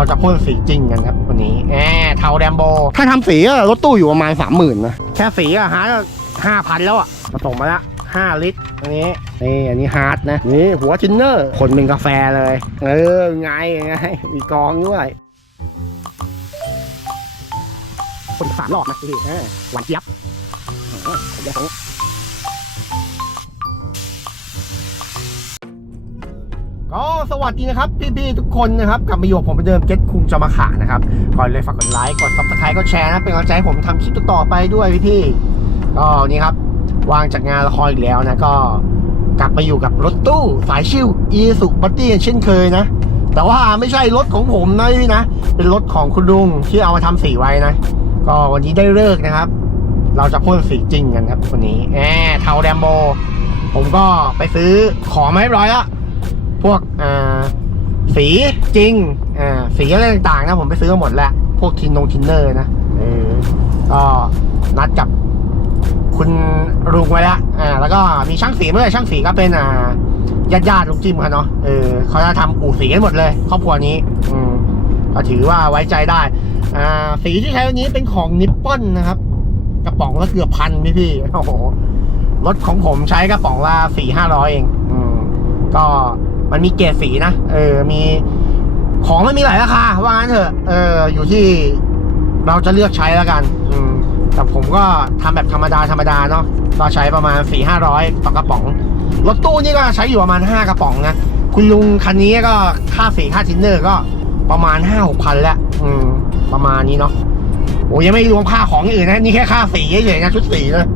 เราจะพ่นสีจริงกันครับวันนี้แหมเทาแดมโบ ถ้าทำสีอะรถตู้อยู่ประมาณสามหมื่นนะแค่สีอะฮาร์ดห้าพันแล้วอะผสมมาละห้าลิตร อันนี้นี่อันนี้ฮาร์ดนะ นี่หัวจินเนอร์ คนเป็นกาแฟเลย เออ ไงไงมีกองด้วย คนสามรอบนะพี่เออหวานเจี๊ยบเออเดี๋ย ก็สวัสดีนะครับ พี่ๆทุกคนนะครับกลับมาอยู่ผมเหมือนเดิมเก็ตคุงจะมาขานะครับก่อนเลยฝากกดไลค์กดซับสไครต์กดแชร์นะเป็นกำลังใจให้ผมทำคลิปต่อๆไปด้วยพี่ๆก็นี่ครับวางจากงานละครอีกแล้วนะก็กลับมาอยู่กับรถตู้สายชิวอีสุบัตตี้เช่นเคยนะ แต่ว่าไม่ใช่รถของผมนะพี่นะเป็นรถของคุณลุงที่เอามาทำสีไว้นะ ก็วันนี้ได้เลิกนะครับ เราจะพ่นสีจริงกันครับวันนี้แหมเทาแดมโบผมก็ไปซื้อของมาเรียบร้อยล้ว พวกอ่าสีจริงอ่าสีอะไรต่างๆนะผมไปซื้อมาหมดแล้ว พวกทินนงทินเนอร์นะเออก็นัดกับคุณลุงไว้แล้วอ่าแล้วก็มีช่างสีมาด้วยช่างสีก็เป็นอ่าญาติญาติๆลุงจิมกันเนาะเออเขาจะทำอู่สีกันหมดเลย ครอบครัวนี้ อืมก็ถือว่าไว้ใจได้ อ่า สีที่ใช้วันนี้เป็นของนิปปอนนะครับ กระป๋องละเกือบพันพี่พี่ๆโอ้โหรถของผมใช้กระป๋องละสี่ห้าร้อยเอง อืมก็ มันมีเกรดสีนะ เออ มีของมันมีหลายราคา ว่างั้นเถอะ เออ อยู่ที่เราจะเลือกใช้แล้วกัน อืม แต่ผมก็ทำแบบธรรมดาธรรมดาเนาะก็ใช้ประมาณสี่ห้าร้อยต่อกระป๋อง รถตู้นี่ก็ใช้อยู่ประมาณห้ากระป๋องนะ คุณลุงคันนี้ก็ค่าสีค่าทินเนอร์ก็ประมาณห้าหกพันแล้ว อืม ประมาณนี้เนาะ โอ้ยังไม่รวมค่าของอื่นนะ นี่แค่ค่าสีเฉยๆนะชุดสีนะ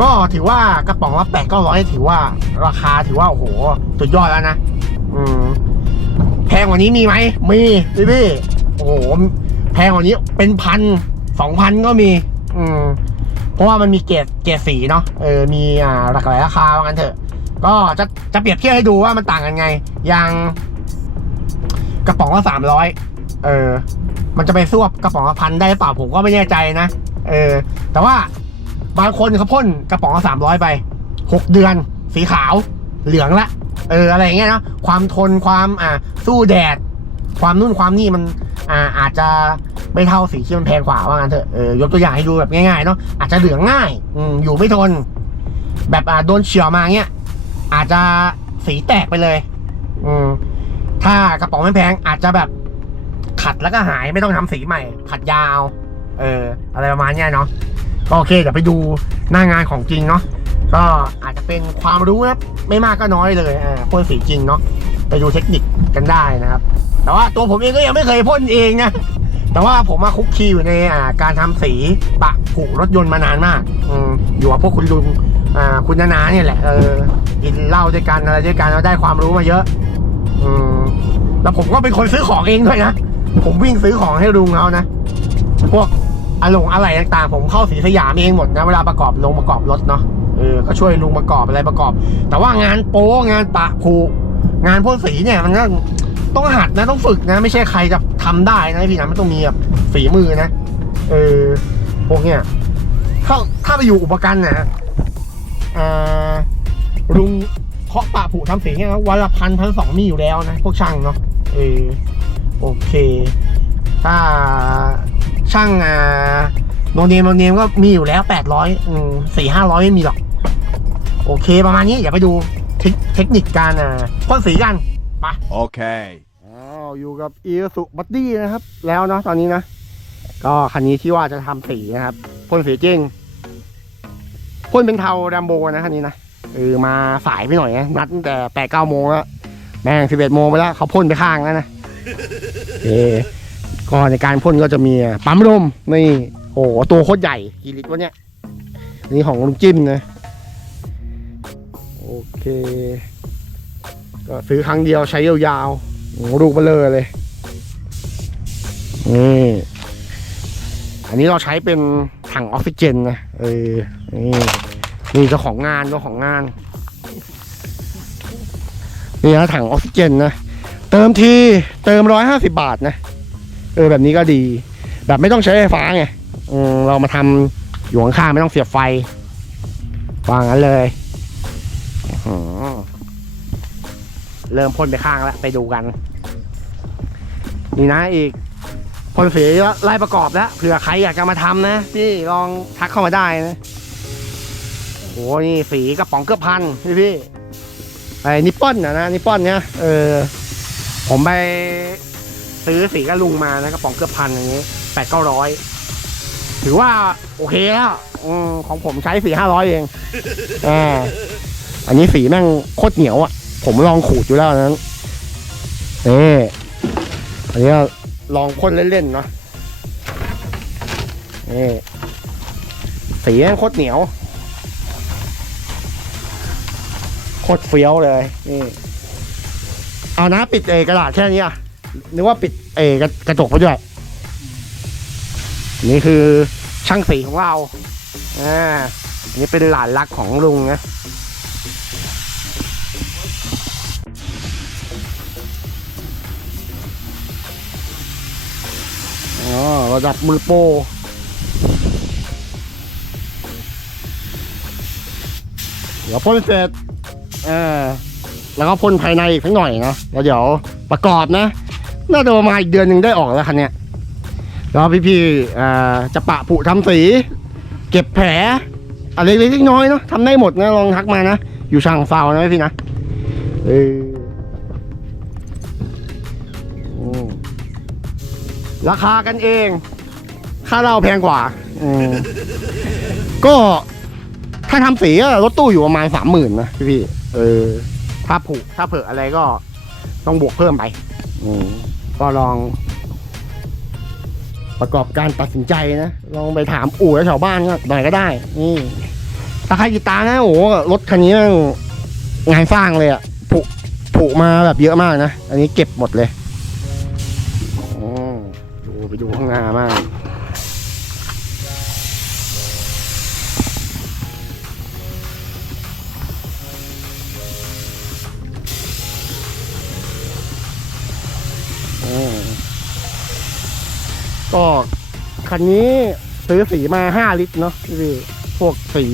ก็ถือว่ากระป๋องละแปดเก้าร้อยถือว่า ราคาถือว่า โอ้โห สุดยอดแล้วนะ อืม แพงกว่านี้มีไหม มีพี่พี่โอ้โห แพงกว่านี้เป็นพันสองพันก็มี อืม เพราะว่ามันมีเกรดเกรดสีเนาะ เออ มีอ่าหลากหลายราคาว่างั้นเถอะ ก็จะจะเปรียบเทียบให้ดูว่ามันต่างกันไง อย่างกระป๋องละสามร้อย เออ มันจะไปซวบกระป๋องละพันได้หรือเปล่าผมก็ไม่แน่ใจนะ เออ แต่ว่า บางคนเขาพ่นกระป๋องละสามร้อยไปหกเดือน สีขาว เหลืองละเอออะไรอย่างเงี้ยเนาะความทนความอ่าสู้แดด ความนู่นความนี่มันอ่าอาจจะไม่เท่าสีที่มันแพงกว่าว่างั้นเถอะเออยกตัวอย่างให้ดูแบบง่ายๆเนาะอาจจะเหลืองง่ายอืมอยู่ไม่ทน แบบอ่าโดนเฉียวมาเงี้ยอาจจะสีแตกไปเลย อืมถ้ากระป๋องไม่แพงอาจจะแบบขัดแล้วก็หายไม่ต้องทำสีใหม่ ขัดยาว เออ อะไรประมาณเนี้ยเนาะ โอเคเดี๋ยวไปดูหน้างานของจริงเนาะก็อาจจะเป็นความรู้นะไม่มากก็น้อยเลยอ่าพ่นสีจริงเนาะไปดูเทคนิคกันได้นะครับ แต่ว่าตัวผมเองก็ยังไม่เคยพ่นเองนะแต่ว่าผมมาคุกคีอยู่ในการทำสีปะผุรถยนต์มานานมากออยู่กับพวกคุณลุงคุณนานาเนี่ยแหละเออกินเหล้าด้วยกันอะไรด้วยกันแล้วได้ความรู้มาเยอะอืมแล้วผมก็เป็นคนซื้อของเองด้วยนะผมวิ่งซื้อของให้ลุงเขานะพวก อะลงอะไรต่างๆ ผมเข้าสีสยามเองหมดนะเวลาประกอบลงประกอบรถเนาะเออก็ช่วยลุงประกอบอะไรประกอบ แต่ว่างานโป้งานปะผูงานพ่นสีเนี่ยมันก็ต้องหัดนะต้องฝึกนะ ไม่ใช่ใครจะทำได้นะพี่นะมันต้องมีแบบฝีมือนะเออพวกเนี้ยถ้าถ้าไปอยู่อุปกรณ์นะอ่าลุงเคาะปะผูทำสีเนี่ยวันละพันพันสองมีอยู่แล้วนะ พวกช่างเนาะเออโอเค ถ้า ช่างอ่าโนเนมโนเนมก็มีอยู่แล้วแปดร้อยสี่ห้าร้อยไม่มีหรอก โอเคประมาณนี้อย่าไปดูเทคเทคนิคการอ่าพ่นสีกันไป Okay. อ้าวอยู่กับอีสุบัตตี้นะครับ แล้วเนาะตอนนี้นะ ก็คันนี้ที่ว่าจะทำสีนะครับพ่นสีจริงพ่นเป็นเทาแรมโบนะคันนี้นะเออมาสายไปหน่อยนะนัดตั้งแต่แปดเก้าโมงแล้วแม่งสิบเอ็ดโมงไปแล้วเขาพ่นไปข้างแล้วนะเออ ก็ในการพ่นก็จะมีปั๊มลมนี่โอ้โหตัวโคตรใหญ่กี่ลิตรวะเนี่ยนี่ของลุงจิ้มนะโอเค ก็ซื้อครั้งเดียวใช้ยาวๆโอ้โหลูกเบลอเลยนี่อันนี้เราใช้เป็นถังออกซิเจนนะเออนี่นี่เจ้าของงานเจ้าของงานนี่นะถังออกซิเจนนะเติมทีเติมร้อยห้าสิบาทนะ เออแบบนี้ก็ดี แบบไม่ต้องใช้ไฟฟ้าไงเรามาทำอยู่ข้างๆไม่ต้องเสียบไฟวางงั้นเลยเริ่มพ่นไปข้างแล้วไปดูกัน นี่นะอีกพ่นสีไล่ประกอบแล้วเผื่อใครอยากจะมาทำนะพี่ลองทักเข้ามาได้นะโอ้นี่สีกระป๋องเกือบพันพี่พี่ไอ้นิปปอนนะนะนิปปอนเนี่ยเออผมไป ซื้อสีกระลุงมานะกระป๋องเกือบพันอย่างนี้แปดเก้าร้อยถือว่าโอเคแล้วอมของผมใช้สีห้าร้อยเองอ่าอันนี้สีแม่งโคตรเหนียวอะ ผมลองขูดอยู่แล้วนั้นนี่อันนี้ลองพ่นเล่นๆเนาะนี่สีแม่งโคตรเหนียวโคตรเฟี้ยวเลยนี่เอานะปิดเอกระดาษแค่นี้อะ นึกว่าปิดเอกระกระจกไปด้วย นี่คือช่างสีของเราอ่านนี้เป็นหลานรักของลุงนะอ๋อระดับมือโปรเดี๋ยวพ่นเสร็จอ่าแล้วก็พ่นภายในอีกสักหน่อยนะแล้วเดี๋ยวประกอบนะ น่าจะประมาณอีกเดือนหนึ่งได้ออกแล้วคันเนี้ยแล้วพี่ๆจะปะผุทำสี เก็บแผลอะไรเล็กๆน้อยๆเนาะทำได้หมดนะลองทักมานะอยู่ช่างฟาวนะพี่นะเออราคากันเอง ค่าเหล้าแพงกว่าอก็ถ้าทำสีรถตู้อยู่ประมาณสามหมื่นนะพี่ๆเออ ถ้าผูถ้าเผื่ออะไรก็ต้องบวกเพิ่มไป อืม ก็ลองประกอบการตัดสินใจนะ ลองไปถามอู่และชาวบ้านก็หน่อยก็ได้นี่ตาใครกีตานะโอ้โหรถคันนี้แม่งงานสร้างเลยอะผุผุมาแบบเยอะมากนะ อันนี้เก็บหมดเลย ก็คันนี้ซื้อสีมาห้าลิตรเนาะพี่พวกสี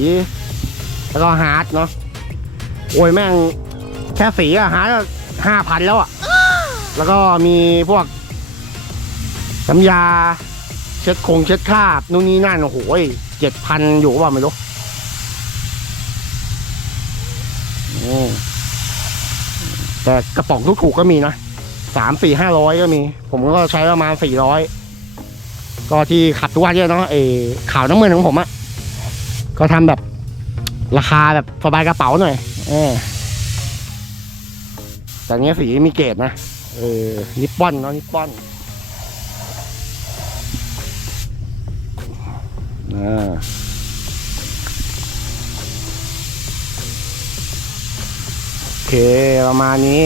แล้วก็ฮาร์ดเนาะโอ้ยแม่งแค่สีอะฮาร์ดห้าพันแล้วอะแล้วก็มีพวกน้ำยา เช็ดคงเช็ดคราบนู่นนี่นั่นโอ้โหเจ็ดพันอยู่ว่าไม่รู้แต่กระป๋องถูกๆก็มีนะสามสี่ห้าร้อยก็มี ผมก็ใช้ประมาณสี่ร้อย ก็ที่ขับทุกวันเนี่ยเนาะเออขาวน้ำเงินของผมอะก็ทำแบบราคาแบบสบายกระเป๋าหน่อย เออแต่เนี้ยสีมีเกรดนะ เออ นิปปอนเนาะนิปปอนอ่าโอเค ประมาณนี้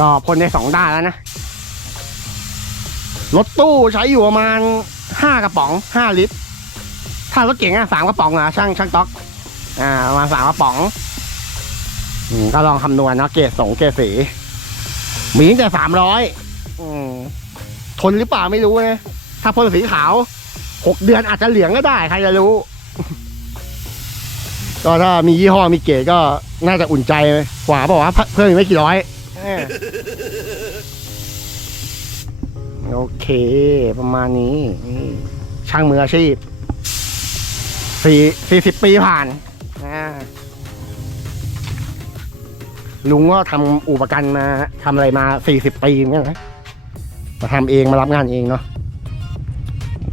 ก็พ่นได้สองด้านแล้วนะ รถตู้ใช้อยู่ประมาณ ห้ากระป๋องห้าลิตร ถ้ารถเก๋งอะสามกระป๋องอะช่างช่างต๊อก อ่าประมาณสามกระป๋องอืมก็ลองคำนวณเนาะเกรดสองเกรดสี มีตั้งแต่สามร้อยทนหรือเปล่าไม่รู้นะ ถ้าพ่นสีขาวหกเดือนอาจจะเหลืองก็ได้ ใครจะรู้ ก็ถ้ามียี่ห้อมีเกรดก็น่าจะอุ่นใจกว่าบอกว่าเพิ่มอีกไม่กี่ร้อย โอเค ประมาณนี้นี่ช่างมืออาชีพสี่สี่สิบปีผ่านอ่าลุงก็ทำอู่ประกันมาทำอะไรมาสี่สิบปีเหมือนกันนะมาทำเองมารับงานเองเนาะ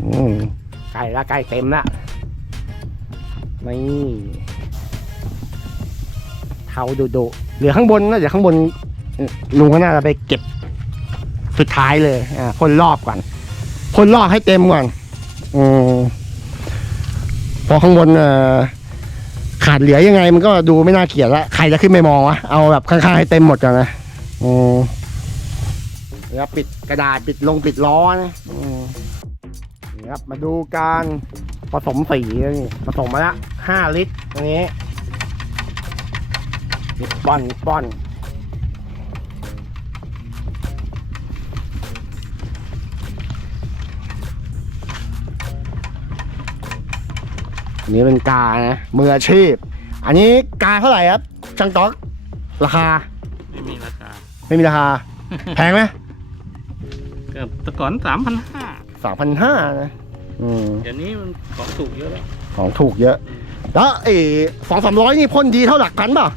อืมใกล้ละใกล้เต็มละนี่เทาโดโดเหลือข้างบนนะเดี๋ยวข้างบนลุงก็น่าจะไปเก็บ สุดท้ายเลยอ่าพ่นรอบก่อนพ่นรอบให้เต็มก่อนอืมพอข้างบนเอ่อขาดเหลือยังไงมันก็ดูไม่น่าเกลียดละใครจะขึ้นไปมองวะเอาแบบข้างๆให้เต็มหมดก่อนนะอืมแล้วปิดกระดาษปิดลงปิดล้อนะอืมนี่ครับมาดูการผสมสีนี่ผสมมาละห้าลิตรตรงนี้นิปปอนนิปปอน อันนี้เป็นกานะมืออาชีพ อันนี้กาเท่าไหร่ครับช่างต๊อก ราคาไม่มีราคา ไม่มีราคา แพงไหมก็แต่ก่อนสามพันห้าสามพันห้านะอืมเดี๋ยวนี้มันของถูกเยอะแล้วของถูกเยอะ แล้วเอ๋สองสามร้อยนี่พ่นดีเท่าหลักพันป่ะ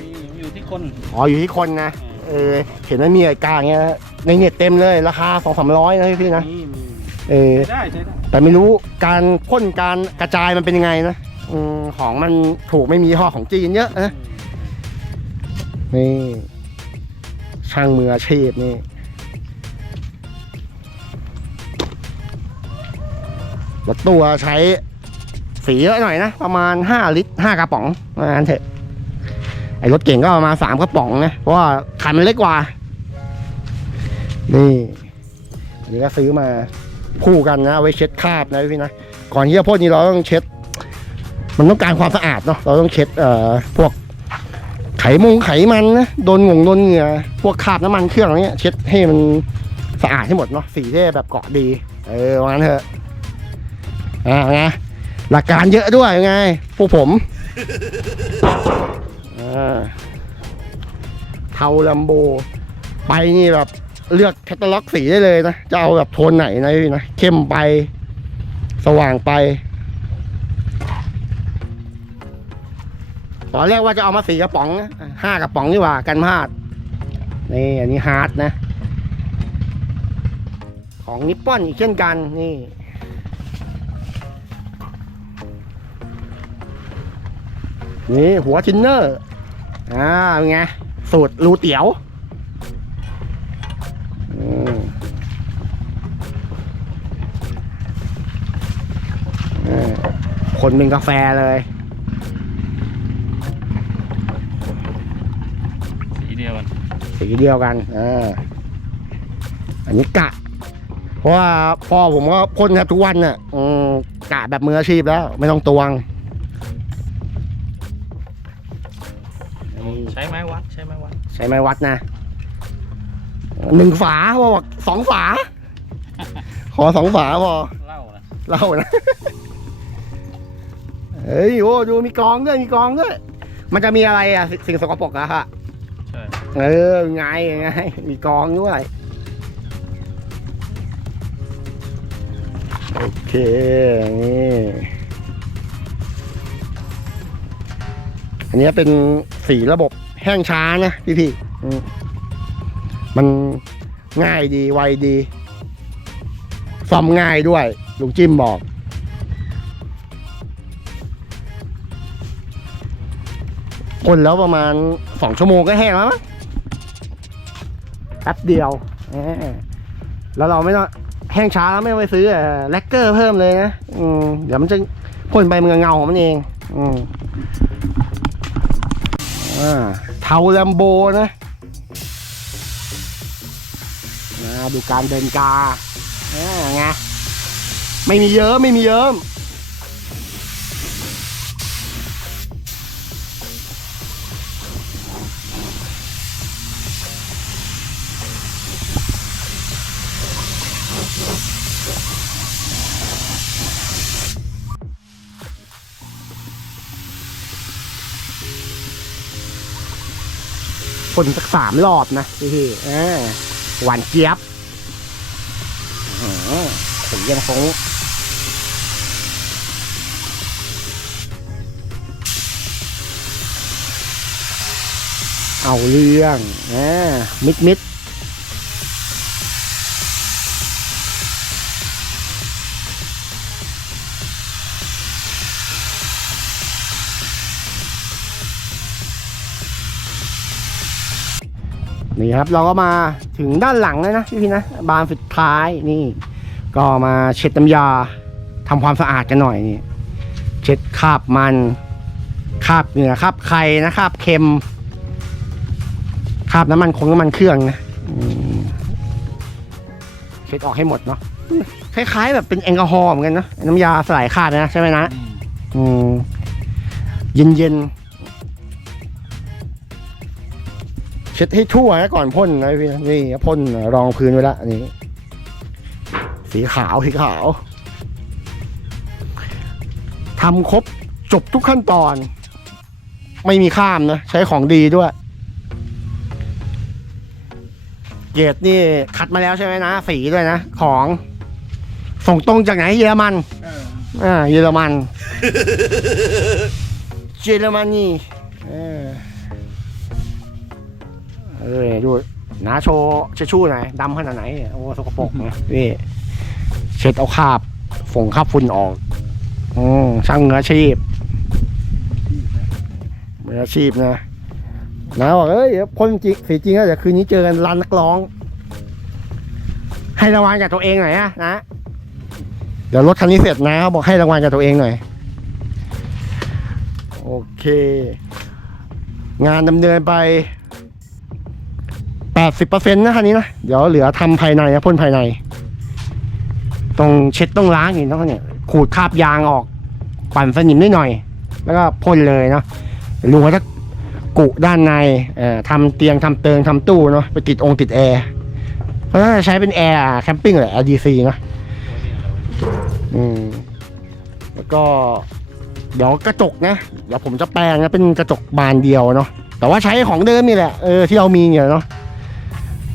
นี่อยู่ที่คนอ๋ออยู่ที่คนนะเออเห็นมันมีไอ้กลางเงี้ยในเน็ตเต็มเลยราคาสองสามร้อยนะพี่นะ นี่มี เออใช้ได้ใช้ได้แต่ไม่รู้การพ่นการกระจายมันเป็นยังไงนะอืมของมันถูกไม่มียี่ห้อของจีนเยอะนะนี่ช่างมืออาชีพนี่รถตัวใช้สีเยอะหน่อยนะ ประมาณ 5 ลิตร 5 กระป๋องว่างั้นเถอะไอ้รถเก่งก็ประมาณ 3 กระป๋องนะ เพราะว่าคันมันเล็กกว่า นี่อันนี้ก็ซื้อมา คู่กันนะเอาไว้เช็ดคราบนะพี่นะก่อนที่จะพ่นนี่เราต้องเช็ด มันต้องการความสะอาดเนาะเราต้องเช็ดเอ่อพวกไขมงไขมันนะโดนงงโดนเหงื่อพวกคราบน้ำมันเครื่องอะไรเงี้ยเช็ดให้มันสะอาดให้หมดเนาะสีได้แบบเกาะดี เออวางั้นเถอะอ่าไงหลักการเยอะด้วยไงพวกผมอ่าเทาลัมโบ ไปนี่แบบ เลือกแคตตาล็อกสีได้เลยนะ จะเอาแบบโทนไหนนะพี่นะ เข้มไป สว่างไป ตอนแรกว่าจะเอามาสีกระป๋องนะห้ากระป๋องดีกว่ากันพลาด นี่อันนี้ฮาร์ดนะ ของนิปปอนอีกเช่นกันนี่นี่หัวทินเนอร์ อ่าเป็นไง สูตรรูเตี๋ยว อืมเออ คนเป็นกาแฟเลย สีเดียวกันสีเดียวกันอ่าอันนี้กะ เพราะว่าพ่อผมก็พ่นแทบทุกวันน่ะอืมกะแบบมืออาชีพแล้ว ไม่ต้องตวง ใช้ไม้วัด ใช้ไม้วัด ใช้ไม้วัดนะหนึ่งฝาพ่อบอกสองฝา ขอสองฝาพอเหล่านะเล่านะ เฮ้ยโอ้ดูมีกรองด้วยมีกรองด้วย มันจะมีอะไรอะสิสิ่งสกปรกอะฮะใช่เออไงไงมีกรองด้วยโอเคนี่อันนี้เป็นสีระบบแห้งช้านะพี่พี่ๆอืมมันง่ายดีไวดีซ่อมง่ายด้วยลุงจิ้มบอก คนแล้วประมาณสองชั่วโมงก็แห้งแล้วมั้งแป๊บเดียวเออแล้วเราไม่ต้องแห้งช้าแล้วไม่ต้องไปซื้อเอ่อแลกเกอร์เพิ่มเลยนะอืมเดี๋ยวมันจะพ่นไปมันก็เงาของมันเองอืมอ่าเทาแลมโบนะนะดูการเดินกาอ่าไงไม่มีเยิ้มไม่มีเยิ้ม คนสักสามรอบนะพี่พี่เออหวานเจี๊ยบอืมสียังคงเอาเรื่องอ่ามิดมิด นี่ครับเราก็มาถึงด้านหลังแล้วนะพี่พี่นะบานสุดท้ายนี่ ก็มาเช็ดน้ำยาทำความสะอาดกันหน่อยนี่เช็ดคราบมันคราบเหงื่อคราบไข่นะคราบเค็มคราบน้ำมันคงน้ำมันเครื่องนะอืมเช็ดออกให้หมดเนาะคล้ายๆ แบบเป็นแอลกอฮอล์เหมือนกันนะน้ำยาสลายคราบนะใช่ไหมนะอืมเย็นเย็นๆ เช็ดให้ทั่วนะก่อนพ่นนะพี่นะนี่พ่นรองพื้นไว้แล้วอันนี้สีขาวสีขาวทำครบจบทุกขั้นตอน ไม่มีข้ามนะ ใช้ของดีด้วย เกรดนี่คัดมาแล้วใช่ไหมนะ สีด้วยนะ ของ ส่งตรงจากไหนเยอรมันเอออ่าเยอรมัน เยอรมนีเออ เออดูนาโชว์เชดชู่หน่อยดำขนาดไหนเนี่ยโอ้สกปรกนะนี่เช็ดเอาคราบฝงคราบฝุ่นออกอืมช่างมืออาชีพมืออาชีพนะนะบอกเอ้ยเดี๋ยวพ่นจริงสีจริงแล้วเดี๋ยวคืนนี้เจอกันร้านนักร้อง ให้รางวัลกับตัวเองหน่อยนะนะเดี๋ยวรถคันนี้เสร็จนะเขาบอกให้รางวัลกับตัวเองหน่อย โอเค งานดำเนินไป 80%นะคันนี้นะ เดี๋ยวเหลือทำภายในนะพ่นภายใน ต้องเช็ดต้องล้างอีกนะเนี่ย ขูดคราบยางออก ปั่นสนิมนิดหน่อย แล้วก็พ่นเลยเนาะลุงว่าถ้ากุด้านในเอ่อทำเตียงทำเติงทำตู้เนาะไปติดองค์ติดแอร์เพราะน่าจะใช้เป็นแอร์แคมปิ้งแหละ LDC เนาะอืมแล้วก็เดี๋ยวกระจกนะ เดี๋ยวผมจะแปลงนะเป็นกระจกบานเดียวเนาะแต่ว่าใช้ของเดิมนี่แหละ เออที่เรามีเนี่ยเนาะ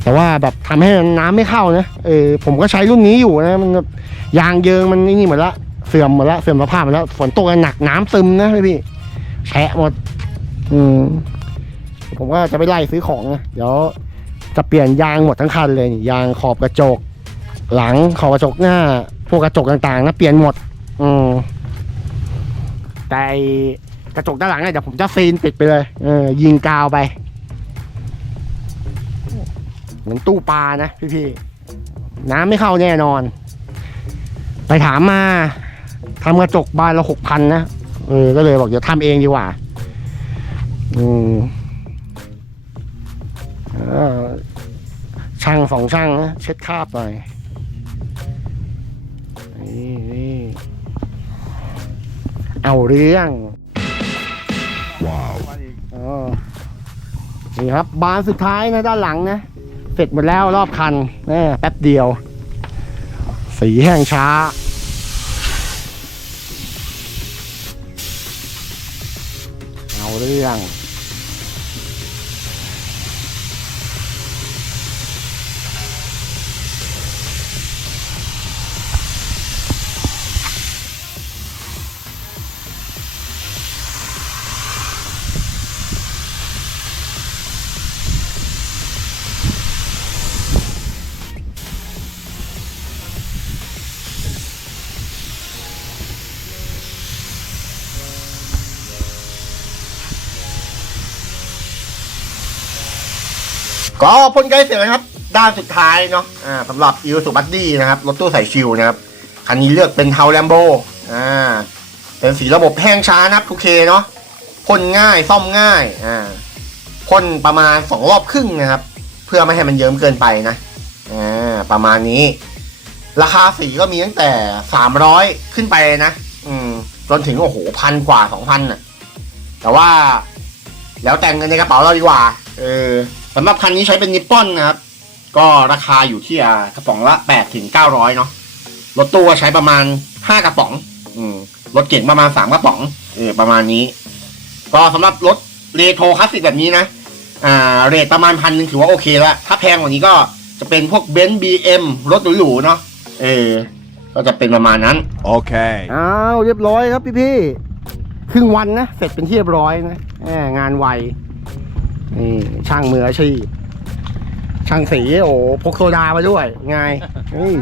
แต่ว่าแบบทำให้น้ำไม่เข้านะเออผมก็ใช้รุ่นนี้อยู่นะมันแบบยางเยิงมันนี่หมดละเสื่อมหมดละเสื่อมสภาพหมดล้วฝนตกหนักน้ำซึมนะพี่แฉะหมด อืมผมก็จะไปไล่ซื้อของนะเดี๋ยวจะเปลี่ยนยางหมดทั้งคันเลยยางขอบกระจก หลังขอบกระจกหน้า พวกกระจกต่างๆนะเปลี่ยนหมด อืมแต่กระจกด้านหลังเนี่ยเดี๋ยวผมจะซีนปิดไปเลยเออยิงกาวไป มือนตู้ปลานะพี่ๆน้ำไม่เข้าแน่นอน ไปถามมาทำกระจกบานละหกพันนะเออก็เลยบอกเดี๋ยวทำเองดีกว่า อืมเออช่างสองช่างนะเช็ดคราบหน่อยนี่นี่เอาเรื่องว้าวอ๋อนี่ครับ บานสุดท้ายนะด้านหลังนะเส ร็จหมดแล้วรอบคันแน่แป๊บเดียว สีแห้งช้า เอาเรื่อง ก็พ่นใกล้เสร็จแล้วครับ ด้านสุดท้ายเนาะอ่าสำหรับอิวสุบัตดี้นะครับรถตู้ใส่ชิลนะครับคันนี้เลือกเป็นเทาแลมโบอ่าเป็นสีระบบแห้งช้านะครับทุกเคเนาะพ่นง่ายซ่อมง่ายอ่าพ่นประมาณสองรอบครึ่งนะครับ เพื่อไม่ให้มันเยิ้มเกินไปนะอ่าประมาณนี้ ราคาสีก็มีตั้งแต่สามร้อยขึ้นไปนะ อืมจนถึงโอ้โหพันกว่าสองพันน่ะ แต่ว่า แล้วแต่งเงินในกระเป๋าเราดีกว่า เออ สำหรับคันนี้ใช้เป็นนิปปอนนะครับ ก็ราคาอยู่ที่อ่ากระป๋องละแปดถึงเก้าร้อยเนาะรถตู้ใช้ประมาณห้ากระป๋อง อืมรถเก่งประมาณสามกระป๋องเออประมาณนี้ ก็สำหรับรถเรโทรคลาสสิกแบบนี้นะอ่าเรทประมาณพันหนึ่งถือว่าโอเคแล้วถ้าแพงกว่านี้ก็จะเป็นพวกเบนซ์บีเอ็มรถหรูๆเนาะเออก็จะเป็นประมาณนั้น Okay. อ้าวเรียบร้อยครับพี่พี่ๆครึ่งวันนะ เสร็จเป็นที่เรียบร้อยนะแหมงานไว นี่ช่างมืออาชีพ ช่างสีโอ้พกโซดามาด้วย ไงนี่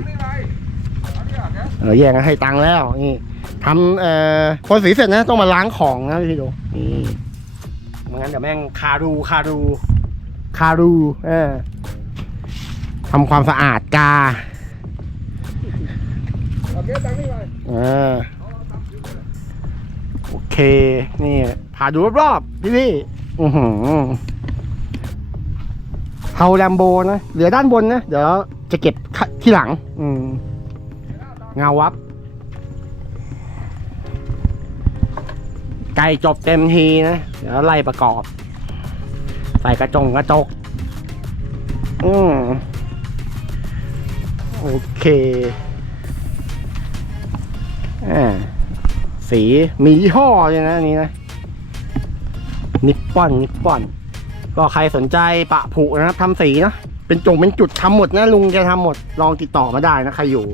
เออแย่งกันให้ตังค์แล้ว นี่ทำเอ่อพอสีเสร็จนะต้องมาล้างของนะพี่ดูนี่ไม่งั้นเดี๋ยวแม่งคารูคารู คารูเออทำความสะอาดกาอ่าโอเค นี่ พาดูรอบๆพี่พี่ๆอือหือ เทาแลมโบนะ เหลือด้านบนนะ เดี๋ยวจะเก็บที่หลัง อืมเงาวับ ไก่จบเต็มทีนะ เดี๋ยวไล่ประกอบ ใส่กระจงกระจก อืมโอเคอ่าสีมียี่ห้อเลยนะนนี้นะ นิปปอน นิปปอน ก็ใครสนใจปะผุนะครับทำสีนะเป็นจงเป็นจุดทำหมดนะลุงแกทำหมดลองติดต่อมาได้นะใครอยู่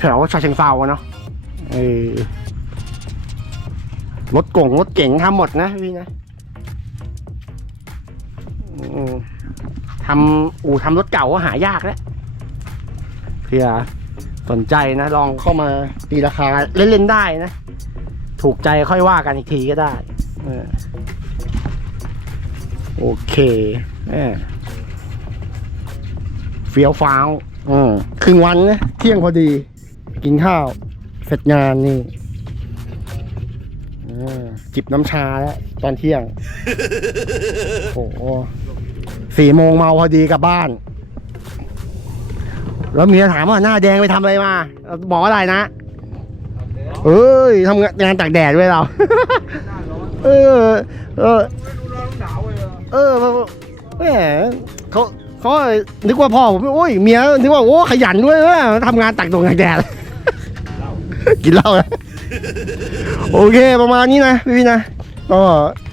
แถวๆชาเชิงเซาเนาะเออรถกงรถเก๋งทำหมดนะพี่นะทำอู่ทำรถเก่าก็หายากแล้วเผื่อสนใจนะ ลองเข้ามาตีราคาเล่นๆได้นะ ถูกใจค่อยว่ากันอีกทีก็ได้เออ โอเคแหมเฟี้ยวฟ้าวอืมครึ่งวันนะ เที่ยงพอดี กินข้าว เสร็จงานนี่จิบน้ำชาแล้ว ตอนเที่ยง โอ้สี่โมงเมาพอดีกลับบ้าน แล้วเมียถามว่าหน้าแดงไปทำอะไรมาบอกว่าอะไรนะ เอ้ยทำงานตากแดดด้วยเรา เออ เออ เออแหมเขาเขานึกว่าพ่อผมโอ้ยเมียนึกว่าโอ้ขยันด้วยว่าทำงานตากตรงากแดดกินเหล้านะโอเคประมาณนี้นะพี่นะก็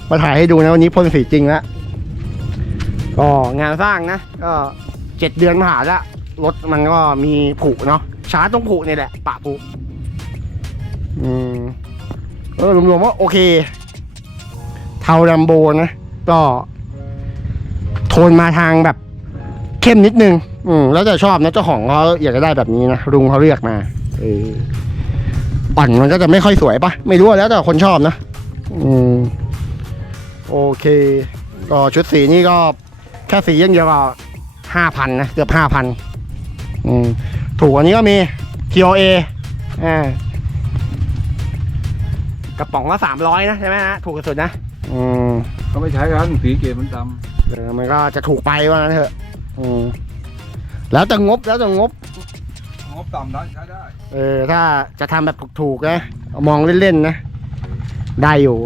มาถ่ายให้ดูนะวันนี้พ่นสีจริงแล้วก็งานสร้างนะก็เจ็ดเดือนผ่านละรถมันก็มีผุเนาะช้าตรงผุนี่แหละ ปะผุอืมเออรวมๆว่าโอเค เทาดัมโบนะก็ โทนมาทางแบบเข้มนิดนึง อืมแล้วแต่ชอบนะเจ้าของเขาอยากจะได้แบบนี้นะลุงเขาเรียกมาเอออ่อนมันก็จะไม่ค่อยสวยปะไม่รู้แล้วแต่คนชอบนะอืมโอเค ก็ชุดสีนี่ก็แค่สีย่างเดียวก็ห้าพันนะเกือบห้าพันอืมถูกกว่านี้ก็มี TOA อ่า กระป๋องละสามร้อยนะใช่ไหมฮะถูกที่สุดนะอืมเขาไม่ใช้กันสีเกตมันดเออมันก็จะถูกไปว่างั้นเถอะอืมแล้วแต่งบแล้วแต่งบำงบต่ำได้ใช้ได้เออถ้าจะทำแบบถูกๆนะเอามองเล่นๆนะ ได้อยู่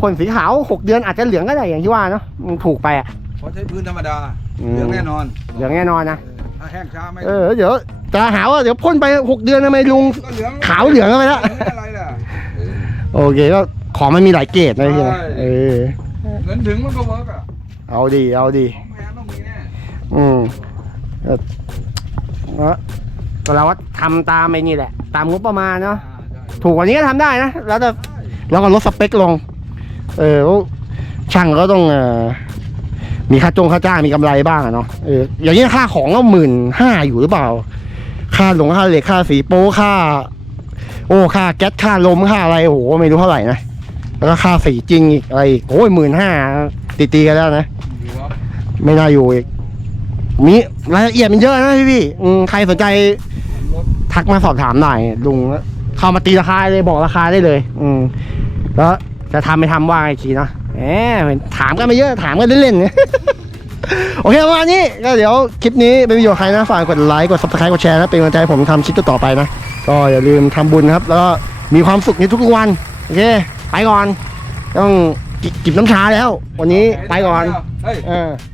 พ่นสีขาวหกเดือนอาจจะเหลืองก็ได้อย่างที่ว่าเนาะมันถูกไปอะเพราะใช้พื้นธรรมดาอืมเหลืองแน่นอนเหลืองแน่นอนนะ เออถ้าแห้งช้าไม่เออเดี๋ยวจะหาว่าเดี๋ยวพ่นไปหกเดือนทำไมลุงก็เหลืองขาวเหลืองไปแล้วเหลืองไม่อะไรล่ะเออ โอเคก็ของมันมีหลายเกรดนะพี่นะใช่ เออ เงินถึงมันก็เวิร์กอะเอาดีเอาดี ของแพงต้องมีแน่อืมเออแล้วก็เราว่าทำตามไอ้นี่แหละ ตามงบประมาณเนาะ อ่าใช่ถูกกว่านี้ก็ทำได้นะ แล้วแต่แล้วก็ลดสเปคลง เออแล้วช่างก็ต้องเออมีค่าจงค่าจ้างมีกำไรบ้างอะเนาะ เออ อย่างนี้ค่าของก็หมื่นห้าอยู่หรือเปล่า ค่าหลงค่าเหล็กค่าสีโป้ค่า โอ้ค่าแก๊สค่าลมค่าอะไรโอ้โหไม่รู้เท่าไหร่นะแล้วก็ค่าสีจริงอีกอะไรอีกโอ้ยหมื่นห้าตีๆกันแล้วนะไม่น่าอยู่อีกมีรายละเอียดมันเยอะนะพี่พี่ใครสนใจ ทักมาสอบถามหน่อยลุงเข้ามาตีราคาเลยบอกราคาได้เลย อืมแล้วจะทำไม่ทำว่าไอีกทีเนาะแหมถามกันไม่เยอะถามกันเล่นๆโอเคประมาณนี้ก็เดี๋ยวคลิปนี้เป็นประโยชน์ใครนะฝากกดไลค์กด subscribe กดแชร์นะเป็นกำลังใจผมทำคลิปต่อไปนะ ก็อย่าลืมทำบุญนะครับ แล้วก็มีความสุขในทุกๆวัน โอเค ไปก่อน ต้องกิจิบน้ำชาแล้ว วันนี้ไปก่อนเฮ้ยเออเ